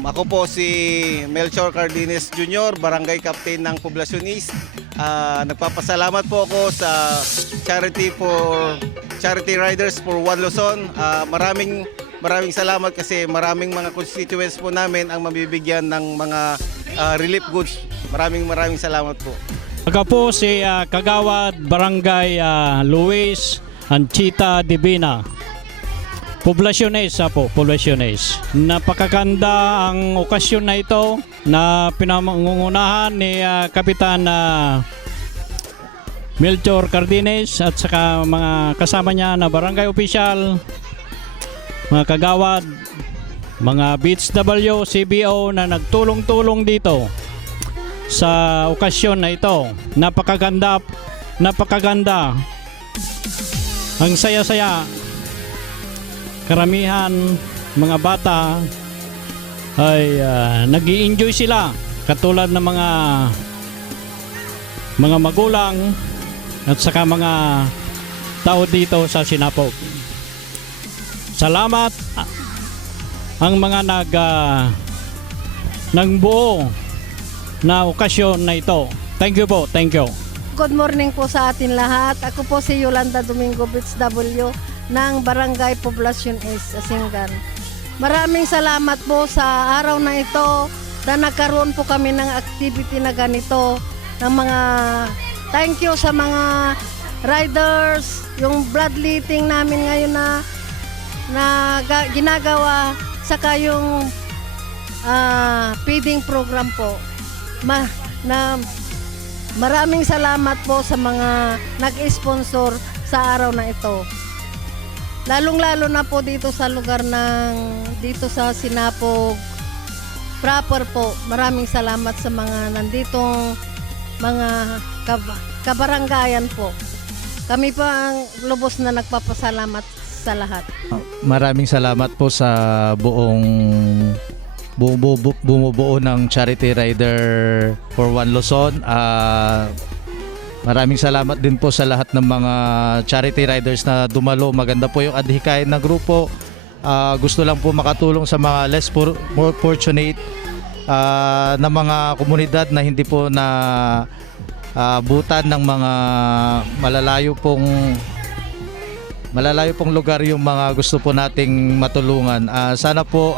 Ako po si Melchor Cardenes Jr., Barangay Captain ng Poblacion East. Nagpapasalamat po ako sa Charity Riders for One Luzon. Maraming salamat kasi maraming mga constituents po namin ang mabibigyan ng mga relief goods. Maraming salamat po. Ako po si Kagawad Barangay Luis Anchita Divina. Poblaciones po, Poblaciones. Napakaganda ang okasyon na ito na pinangungunahan ni Kapitan Melchor Cardenes at saka mga kasama niya na barangay official, mga kagawad, mga BHW, CBO na nagtulong-tulong dito sa okasyon na ito. Napakaganda. Ang saya-saya. Karamihan mga bata ay nag-i-enjoy sila katulad ng mga magulang at saka mga tao dito sa Sinapog. Salamat ang mga nagbuo na okasyon na ito. Thank you po, thank you. Good morning po sa atin lahat. Ako po si Yolanda Domingo BHW ng Barangay Poblacion East, Asingan. Maraming salamat po sa araw na ito na nagkaroon po kami ng activity na ganito. Ng mga thank you sa mga riders, yung bloodletting namin ngayon na ginagawa, saka yung feeding program po. Maraming salamat po sa mga nag-sponsor sa araw na ito. Lalong-lalo na po dito sa lugar dito sa Sinapog proper po. Maraming salamat sa mga nanditong mga kabaranggayan po. Kami pa ang lubos na nagpapasalamat sa lahat. Maraming salamat po sa bumubuo ng Charity Rider for One Luzon. Maraming salamat din po sa lahat ng mga charity riders na dumalo. Maganda po yung adhikain na grupo. Gusto lang po makatulong sa mga more fortunate na mga komunidad na hindi po na butan ng mga malalayo pong lugar yung mga gusto po nating matulungan. Sana po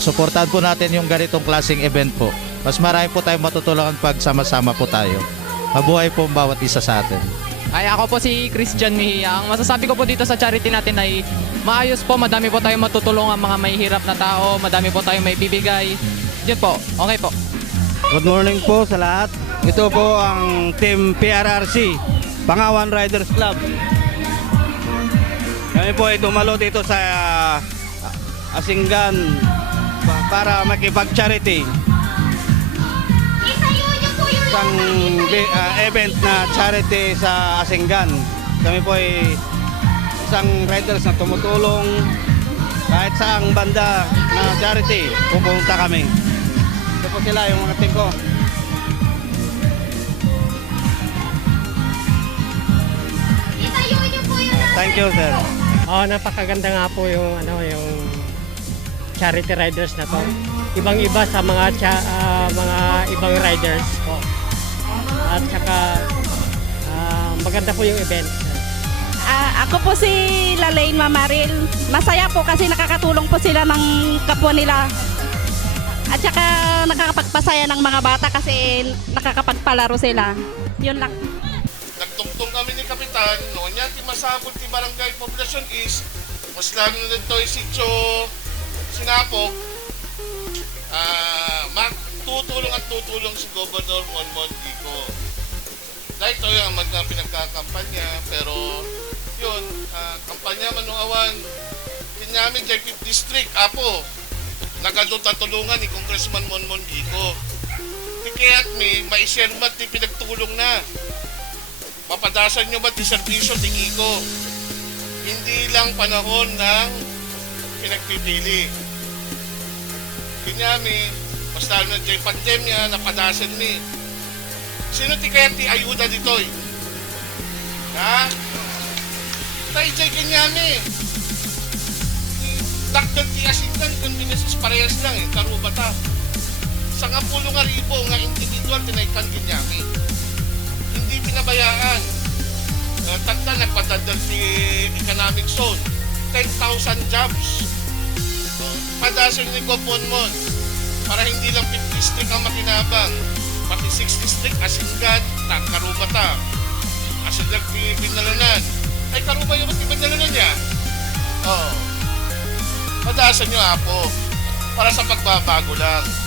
suportahan po natin yung ganitong klaseng event po. Mas marami po tayong matutulungan pag sama-sama po tayo. Mabuhay po ang bawat isa sa atin. Ay, ako po si Christian Mejia. Ang masasabi ko po dito sa charity natin ay maayos po, madami po tayong matutulungan mga mahihirap na tao, madami po tayong may bibigay. Yun po, okay po. Good morning po sa lahat. Ito po ang Team PRRC, Pangawan Riders Club. Kami po ay dumalo dito sa Asingan para makipag-charity. Isang event na charity sa Asingan. Kami po ay isang riders na tumutulong kahit saang banda na charity. Pupunta kami. Ito po sila yung mga team ko. Thank you, sir. Napakaganda nga po yung charity riders na to. Ibang-iba sa mga ibang riders po. At saka maganda po yung event. Ako po si Lalaine Mamaril. Masaya po kasi nakakatulong po sila ng kapwa nila. At saka nakakapagpasaya ng mga bata kasi nakakapagpalaro sila. Yun lang. Nagtungtong kami ni Kapitan, noon yan masabot ti Barangay Poblacion East, mas lalo na ito si Sitio Sinapog, tutulong si Governor Monmon Dico. Dahil ito yung pinagkakampanya, pero yun, kampanya manuawan, Pinyami, J5 District, Apo, nagkatulungan ni Congressman Monmon Dico. Tikayat mai-share mat ti pinagtulong na. Mapadasan nyo ba ti servisyo ti Kiko? Hindi lang panahon ng pinagpipili. Pinyami, basta na dyan pandemya, napadasan mi. Sino ti kaya ti ayuda ditoy? Ha? Tayo dyan kanyami. Dakdal ti Asingan, conveniences parehas lang eh, karubata. Sa nga 10,000 nga individual tinaykan ginyami. Hindi pinabayaan. Tanda nagpadadal si economic zone. 10,000 jobs. Padasan ni Goponmon para hindi lang 5 district ang makinabang. Pati 6 district, Asingan, Karubata. Asingan, Binalanan. Ay, Karuba yung mas Binalanan niya. Padasan nyo, Apo. Para sa pagbabago lang.